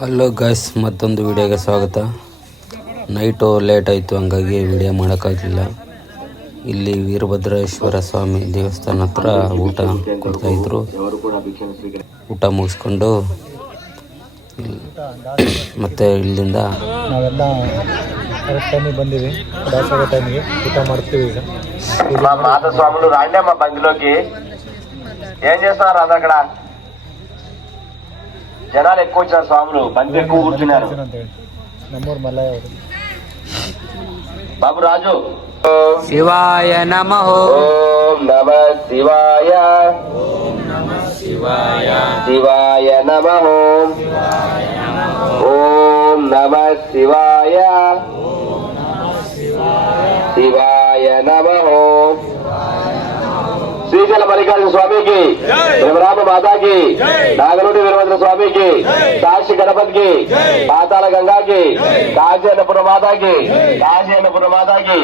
Hello guys, ಮತ್ತೊಂದು ವಿಡಿಯೋಗೆ ಸ್ವಾಗತ. ನೈಟು ಲೇಟ್ ಆಯಿತು, ಹಂಗಾಗಿ ವಿಡಿಯೋ ಮಾಡೋಕ್ಕಾಗಲಿಲ್ಲ. ಇಲ್ಲಿ ವೀರಭದ್ರೇಶ್ವರ ಸ್ವಾಮಿ ದೇವಸ್ಥಾನ ಹತ್ರ ಊಟ ಕೊಡ್ತಾಯಿದ್ರು. ಊಟ ಮುಗಿಸ್ಕೊಂಡು ಮತ್ತೆ ಇಲ್ಲಿಂದ ನಾವೆಲ್ಲ ಕರೆಕ್ಟ್ ಟೈಮಿಗೆ ಬಂದಿವಿ. ದಾಸೋಹ ಟೈಮಿಗೆ ಊಟ ಮಾಡ್ತೀವಿ. ಈಗ మా మాత స్వాములు రాండి మా బండిలోకి. ఏం చేస్తున్నారు అక్కడ? జనాలు ఎక్కువ వచ్చారు, స్వాములు బండి ఎక్కువ కూర్చున్నారు. నమ్మూరు మల్లయ్య ಅವರು. బాబు రాజు. శివాయ నమః. ఓం నమః శివాయ. ఓం నమః శివాయ. శివాయ నమః. ఓం నమః శివాయ. శివాయ నమః. శ్రీశైల మల్లికార్జున స్వామికి, బ్రహ్మరామ మాతాకి, నాగలోటి వీరభద్ర స్వామికి, సాక్షి గణపతికి, పాతాల గంగాకి, కాశీ అన్నపూర్ణ మాతాకి, కాశీ అన్నపూర్ణ మాతాకి.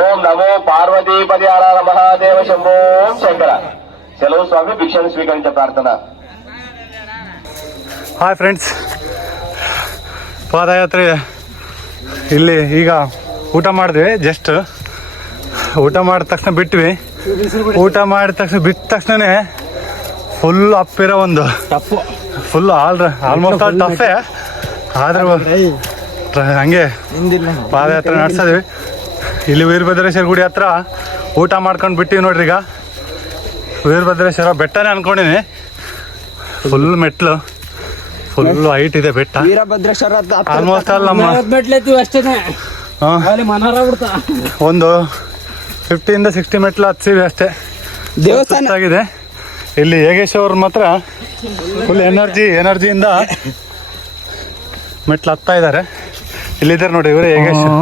ఓం నమో పార్వతీపతి హర మహాదేవ శంభో శంకర. సెలవు స్వామి భిక్షను స్వీకరించే ప్రార్థన. ಹಾಯ್ ಫ್ರೆಂಡ್ಸ್, ಪಾದಯಾತ್ರೆ ಇಲ್ಲಿ ಈಗ ಊಟ ಮಾಡಿದ್ವಿ. ಜಸ್ಟ್ ಊಟ ಮಾಡಿದ ತಕ್ಷಣ ಬಿಟ್ವಿ. ಊಟ ಮಾಡಿದ ತಕ್ಷಣ ಬಿಟ್ಟ ತಕ್ಷಣನೇ ಫುಲ್ ಅಪ್ಪಿರೋ ಒಂದು ಫುಲ್ ಆಲ್ಮೋಸ್ಟ್ ಆಲ್ ಟಫೇ. ಆದ್ರೂ ಹಂಗೆ ಪಾದಯಾತ್ರೆ ನಡೆಸಿದ್ವಿ. ಇಲ್ಲಿ ವೀರಭದ್ರೇಶ್ವರ ಗುಡಿ ಹತ್ರ ಊಟ ಮಾಡ್ಕೊಂಡು ಬಿಟ್ಟಿವಿ ನೋಡ್ರಿ. ಈಗ ವೀರಭದ್ರೇಶ್ವರ ಬೆಟ್ಟನೇ ಅನ್ಕೊಂಡಿನಿ. ಫುಲ್ ಮೆಟ್ಲು, ಫುಲ್ ಹೈಟ್ ಇದೆ ಬೆಟ್ಟ. ಆಲ್ಮೋಸ್ಟ್ ಆಲ್ ನಮ್ಮ ಒಂದು 50-60 ಮೆಟ್ಲು ಹತ್ಸಿವಿ ಅಷ್ಟೇ. ದೇವಸ್ಥಾನ ಆಗಿದೆ. ಇಲ್ಲಿ ಯೋಗೇಶ್ವರ್ ಮಾತ್ರ ಫುಲ್ ಎನರ್ಜಿಯಿಂದ ಮೆಟ್ಲು ಹತ್ತಾ ಇದ್ದಾರೆ. ಇಲ್ಲಿದ್ದಾರೆ ನೋಡಿ ಇವರೇ ಯೋಗೇಶ್ವರ್.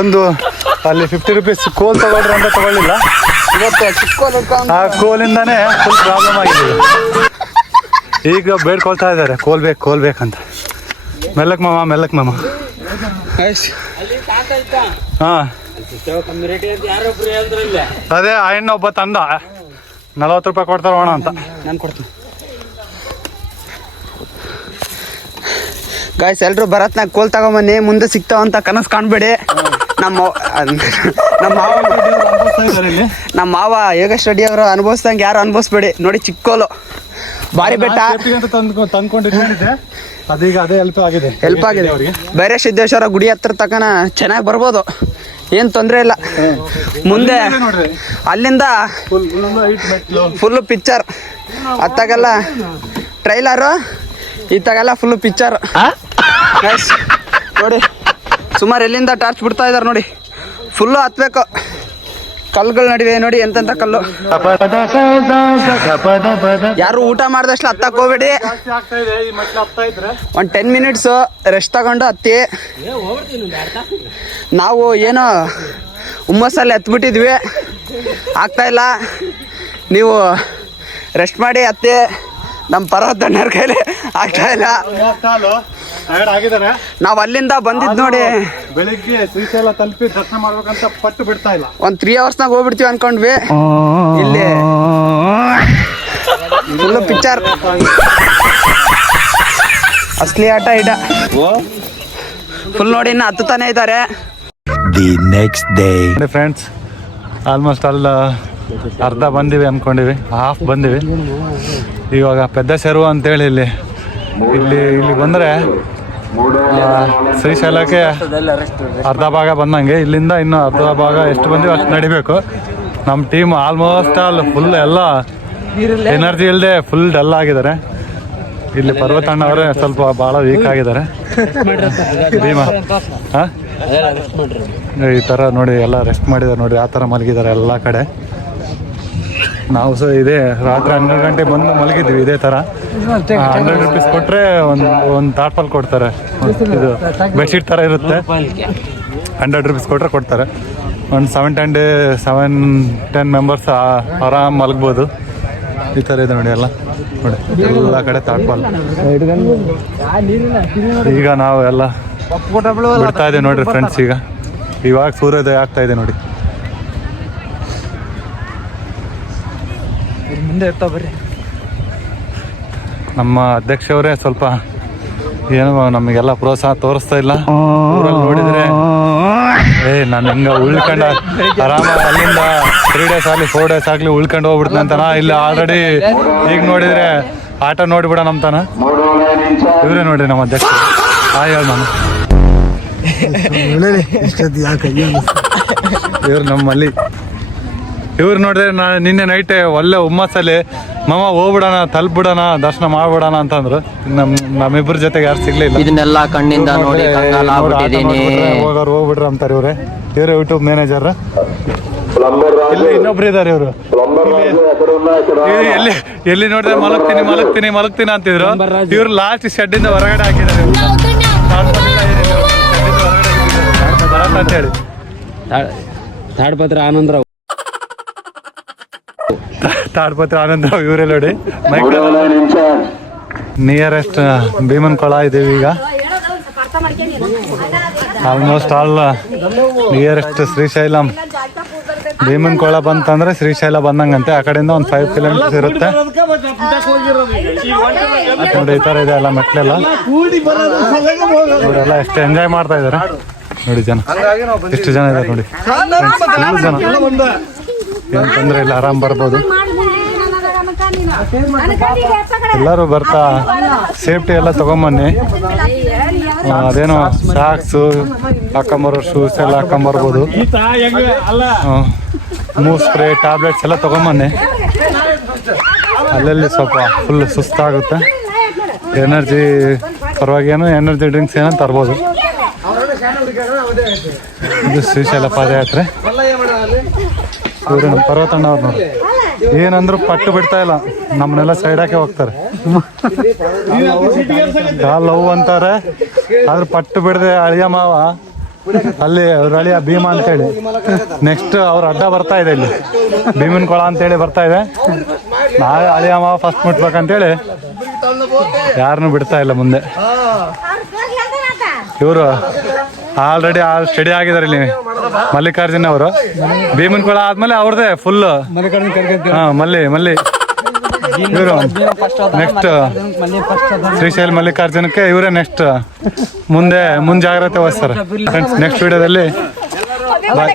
ಒಂದು ಅಲ್ಲಿ 50 ರೂಪೀಸ್ ಕೋಲ್ ತಗೊಳ್ರಿ ಅಂತ ತಗೊಳ್ಳಿಲ್ಲ. ಆ ಕೋಲಿಂದಾನೇ ಫುಲ್ ಪ್ರಾಬ್ಲಮ್ ಆಗಿದೆ. ಈಗ ಬೇಡ್ಕೊಳ್ತಾ ಇದ್ದಾರೆ ಕೋಲ್ ಬೇಕಂತ. ಮೆಲ್ಲಕ್ ಮಾಮ ಹಾ, ಅದೇ ಆ ಒಬ್ಬ ತಂದ 40 ರೂಪಾಯಿ ಕೊಡ್ತಾರ ಹೋಣ ಅಂತ. ನಾನು ಕೊಡ್ತೀನಿ ಗಾಯ್ಸ್. ಎಲ್ರು ಭರತ್ನಾಗ ಕೋಲ್ ತಗೊಂಬನ್ನಿ, ಮುಂದೆ ಸಿಗ್ತಾವ ಅಂತ ಕನಸು ಕಾಣ್ಬೇಡಿ. ನಮ್ಮ ಮಾವ ಯೋಗೇಶ್ ರೆಡ್ಡಿ ಅವರು ಅನುಭವಿಸ್ದಂಗೆ ಯಾರು ಅನುಭವಿಸ್ಬೇಡಿ. ನೋಡಿ, ಚಿಕ್ಕೋಲು ಭಾರಿ ಬೆಟ್ಟ ತಂದ್ಕೊಂಡಿದ್ದೆ. ಅದೀಗ ಅದೇ ಹೆಲ್ಪ್ ಆಗಿದೆ. ಬೇರೆ ಸಿದ್ದೇಶ್ವರ ಗುಡಿ ಹತ್ರ ತಕನ ಚೆನ್ನಾಗಿ ಬರ್ಬೋದು, ಏನು ತೊಂದರೆ ಇಲ್ಲ. ಮುಂದೆ ಅಲ್ಲಿಂದ ಫುಲ್ಲು ಪಿಕ್ಚರ್. ಅತ್ತಾಗೆಲ್ಲ ಟ್ರೈಲರು, ಇತ್ತಾಗೆಲ್ಲ ಫುಲ್ಲು ಪಿಕ್ಚರ್ ನೋಡಿ. ಸುಮಾರು ಎಲ್ಲಿಂದ ಟಾರ್ಚ್ ಬಿಡ್ತಾ ಇದ್ದಾರೆ ನೋಡಿ. ಫುಲ್ಲು ಹತ್ಬೇಕು. ಕಲ್ಲುಗಳು ನಡಿವೆ ನೋಡಿ, ಎಂತೆಂಥ ಕಲ್ಲು. ಯಾರು ಊಟ ಮಾಡಿದಷ್ಟು ಹತ್ತಕ್ಕೆ ಹೋಗ್ಬೇಡಿ. ಒಂದು 10 ಮಿನಿಟ್ಸು ರೆಸ್ಟ್ ತಗೊಂಡು ಹತ್ತಿ. ನಾವು ಏನೋ ಹುಮ್ಮಸ್ಸಲ್ಲಿ ಹತ್ಬಿಟ್ಟಿದ್ವಿ, ಆಗ್ತಾಯಿಲ್ಲ. ನೀವು ರೆಸ್ಟ್ ಮಾಡಿ ಹತ್ತಿ. ನಮ್ಮ ಪರ್ವತಣ್ಣರ ಕೈಲಿ ಆಗ್ತಾ ಇಲ್ಲ. ನಾವು ಅಲ್ಲಿಂದ ಬಂದಿದ್ದು ನೋಡಿ. ಬೆಳಿಗ್ಗೆ ಶ್ರೀಶೈಲ ತಲುಪಿ ದರ್ಶನ ಮಾಡ್ಬೇಕಂತ ಪಟ್ಟು ಬಿಡ್ತಾ ಇಲ್ಲ. ಒಂದು 3 ಅವರ್ಸ್ನಾಗ ಹೋಗ್ಬಿಡ್ತೀವಿ ಅನ್ಕೊಂಡ್ವಿ. ಇಲ್ಲಿ ಫುಲ್ಲು ಪಿಕ್ಚರ್, ಅಸಲಿ ಆಟ ಇಡ ಫುಲ್ ನೋಡಿ. ಇನ್ನು ಹತ್ತುತ್ತಾನೆ ಇದ್ದಾರೆ. The next day friends, almost ಅಲ್ಲ ಅರ್ಧ ಬಂದಿವಿ ಅನ್ಕೊಂಡಿವಿ, ಹಾಫ್ ಬಂದಿವಿ. ಇವಾಗ ಪೆದ್ದ ಸೆರು ಅಂತೇಳಿ ಇಲ್ಲಿ ಬಂದರೆ ಶ್ರೀಶೈಲಕ್ಕೆ ಅರ್ಧ ಭಾಗ ಬಂದಂಗೆ. ಇಲ್ಲಿಂದ ಇನ್ನು ಅರ್ಧ ಭಾಗ ಎಷ್ಟು ಬಂದಿವಿ ಅಷ್ಟು ನಡಿಬೇಕು. ನಮ್ಮ ಟೀಮ್ ಆಲ್ಮೋಸ್ಟ್ ಆಲ್ ಫುಲ್ ಎಲ್ಲ ಎನರ್ಜಿ ಇಲ್ಲದೆ ಫುಲ್ ಡಲ್ ಆಗಿದ್ದಾರೆ. ಇಲ್ಲಿ ಪರ್ವತಣ್ಣವರೇ ಸ್ವಲ್ಪ ಭಾಳ ವೀಕ್ ಆಗಿದ್ದಾರೆ. ಭೀಮಾ ಹಾಂ, ಈ ಥರ ನೋಡಿ ಎಲ್ಲ ರೆಸ್ಟ್ ಮಾಡಿದ್ದಾರೆ ನೋಡಿ. ಆ ಥರ ಮಲಗಿದ್ದಾರೆ ಎಲ್ಲ ಕಡೆ. ನಾವು ಸಹ ಇದೇ ರಾತ್ರಿ 12 ಗಂಟೆ ಬಂದು ಮಲಗಿದ್ವಿ ಇದೇ ಥರ. 100 ರೂಪೀಸ್ ಕೊಟ್ಟರೆ ಒಂದು ತಾಟ್ಪಲ್ ಕೊಡ್ತಾರೆ. ಇದು ಬೆಡ್ಶೀಟ್ ಥರ ಇರುತ್ತೆ. 100 ರೂಪೀಸ್ ಕೊಟ್ಟರೆ ಕೊಡ್ತಾರೆ. ಒಂದು 7-10 ಮೆಂಬರ್ಸ್ ಆರಾಮ್ ಮಲಗ್ಬೋದು. ಈ ಥರ ಇದೆ ನೋಡಿ ಎಲ್ಲ ಎಲ್ಲ ಕಡೆ ತಾಟ್ಪಲ್. ಈಗ ನಾವು ಎಲ್ಲ ಬಿಡ್ತಾ ಇದ್ದೀವಿ ನೋಡಿರಿ ಫ್ರೆಂಡ್ಸ್. ಇವಾಗ ಸೂರ್ಯೋದಯ ಆಗ್ತಾ ಇದೆ ನೋಡಿ. ಮುಂದೆ ಇರ್ತಾವ ಬರ್ರಿ. ನಮ್ಮ ಅಧ್ಯಕ್ಷವರೇ ಸ್ವಲ್ಪ ಏನು ನಮಗೆಲ್ಲ ಪ್ರೋತ್ಸಾಹ ತೋರಿಸ್ತಾ ಇಲ್ಲ. ಊರಲ್ಲಿ ನೋಡಿದ್ರೆ ನಾನು ಹಿಂಗೆ ಉಳ್ಕೊಂಡ ಆರಾಮ ಅಲ್ಲಿಂದ 3 days ಆಗಲಿ 4 days ಆಗಲಿ ಉಳ್ಕೊಂಡು ಹೋಗ್ಬಿಡ್ತಾನೆ ಅಂತಾನ. ಇಲ್ಲಿ ಆಲ್ರೆಡಿ ಈಗ ನೋಡಿದ್ರೆ ಆಟ ನೋಡಿಬಿಡ ನಮ್ತಾನ. ಇವರೇ ನೋಡ್ರಿ ನಮ್ಮ ಅಧ್ಯಕ್ಷ. ಹೇಳಿ ನಾನು ಇವ್ರು ನಮ್ಮಲ್ಲಿ ಇವ್ರು ನೋಡಿದ್ರೆ ನಾನು ನಿನ್ನೆ ನೈಟೇ ಒಳ್ಳೆ ಹುಮ್ಮಸ್ಸಲ್ಲಿ ಮಾಮ ಹೋಗ್ಬಿಡೋಣ ತಲುಪಿಬಿಡೋಣ ದರ್ಶನ ಮಾಡ್ಬಿಡೋಣ ಅಂತಂದ್ರು. ನಮ್ಮಿಬ್ಬರ ಜೊತೆಗೆ ಯಾರು ಸಿಗ್ಲಿಲ್ಲ. ಇದನ್ನೆಲ್ಲ ಕಣ್ಣಿಂದ ನೋಡಿ ಹೋಗೋರು ಹೋಗ್ಬಿಡ್ರಿ ಅಂತಾರೆ ಇವ್ರೆ ಯೂಟ್ಯೂಬ್ ಮ್ಯಾನೇಜರ್. ಇಲ್ಲಿ ಇನ್ನೊಬ್ರು ಇದಾರೆ ಇವರು. ಎಲ್ಲಿ ನೋಡಿದ್ರೆ ಮಲಗ್ತೀನಿ ಅಂತಿದ್ರು. ಇವ್ರು ಲಾಸ್ಟ್ ಶೆಡ್ ಇಂದ ಹೊರಗಡೆ ಹಾಕಿದ್ದಾರೆ ಅಂತ ಹೇಳಿ. ತಾಡ್ಪತ್ರ ಆನಂದರಾವ್ ಇವರೇ ನೋಡಿ. ನಿಯರೆಸ್ಟ್ ಭೀಮನ್ ಕೊಳ ಇದೀವಿ ಈಗ. Almost all nearest Srisailam. ಭೀಮನ್ ಕೊಳ ಬಂತಂದ್ರೆ ಶ್ರೀಶೈಲ ಬಂದಂಗಂತೆ. ಆ ಕಡೆಯಿಂದ ಒಂದು 5 kilometers ಇರುತ್ತೆ ನೋಡಿ. ಈ ಥರ ಇದೆ ಎಲ್ಲ ಮೆಟ್ಲೆಲ್ಲ. ಇವರೆಲ್ಲ ಎಷ್ಟು ಎಂಜಾಯ್ ಮಾಡ್ತಾ ಇದ್ದಾರೆ ನೋಡಿ. ಜನ ಎಷ್ಟು ಜನ ಇದ್ದಾರೆ ನೋಡಿ. ಜನ ಏನು ತೊಂದರೆ ಇಲ್ಲ, ಆರಾಮ್ ಬರ್ಬೋದು. ಎಲ್ಲರೂ ಬರ್ತಾ ಸೇಫ್ಟಿ ಎಲ್ಲ ತಗೊಂಬನ್ನಿ. ಅದೇನೋ ಸಾಕ್ಸು ಹಾಕೊಂಬರೋ, ಶೂಸ್ ಎಲ್ಲ ಹಾಕೊಂಬರ್ಬೋದು. ಮೂವ್ ಸ್ಪ್ರೇ, ಟ್ಯಾಬ್ಲೆಟ್ಸ್ ಎಲ್ಲ ತಗೊಂಬನ್ನಿ. ಅಲ್ಲಲ್ಲಿ ಸ್ವಲ್ಪ ಫುಲ್ ಸುಸ್ತಾಗುತ್ತೆ. ಎನರ್ಜಿ ಪರವಾಗಿಯೇನು ಎನರ್ಜಿ ಡ್ರಿಂಕ್ಸ್ ಏನೋ ತರ್ಬೋದು. ಇದು ಶ್ರೀಶೈಲ ಪಾದಯಾತ್ರೆ. ಇವರು ನಮ್ಮ ಪರ್ವತಣ್ಣ ಅವ್ರು ನೋಡಿ. ಏನಂದ್ರು ಪಟ್ಟು ಬಿಡ್ತಾ ಇಲ್ಲ, ನಮ್ಮನ್ನೆಲ್ಲ ಸೈಡ್ ಹಾಕಿ ಹೋಗ್ತಾರೆ. ಲವ್ ಅಂತಾರೆ ಆದ್ರೆ ಪಟ್ಟು ಬಿಡದೆ ಅಳಿಯ ಮಾವ ಅಲ್ಲಿ ಅವ್ರ ಅಳಿಯ ಭೀಮ ಅಂತೇಳಿ. ನೆಕ್ಸ್ಟ್ ಅವ್ರ ಅಡ್ಡ ಬರ್ತಾ ಇದೆ ಇಲ್ಲಿ ಭೀಮನ್ ಕೊಳ ಅಂತೇಳಿ ಬರ್ತಾ ಇದೆ. ನಾವೇ ಅಳಿಯ ಮಾವ ಫಸ್ಟ್ ಮುಟ್ಬೇಕಂತೇಳಿ ಯಾರನ್ನು ಬಿಡ್ತಾ ಇಲ್ಲ ಮುಂದೆ. ಇವರು ಆಲ್ರೆಡಿ ಸ್ಟಡಿ ಆಗಿದ್ದಾರೆ ಇಲ್ಲಿ ಮಲ್ಲಿಕಾರ್ಜುನ್ ಅವರು. ಭೀಮನ್ ಕೊಳ ಆದ್ಮೇಲೆ ಅವ್ರದೇ ಫುಲ್ ಮಲ್ಲಿ ಇವರು ನೆಕ್ಸ್ಟ್ ಶ್ರೀಶೈಲ ಮಲ್ಲಿಕಾರ್ಜುನಕ್ಕೆ ಇವರೇ ನೆಕ್ಸ್ಟ್ ಮುಂದೆ ಮುಂಜಾಗ್ರತೆ ವಹಿಸ್ತಾರೆ. ನೆಕ್ಸ್ಟ್ ವಿಡಿಯೋದಲ್ಲಿ ಬಾಯ್.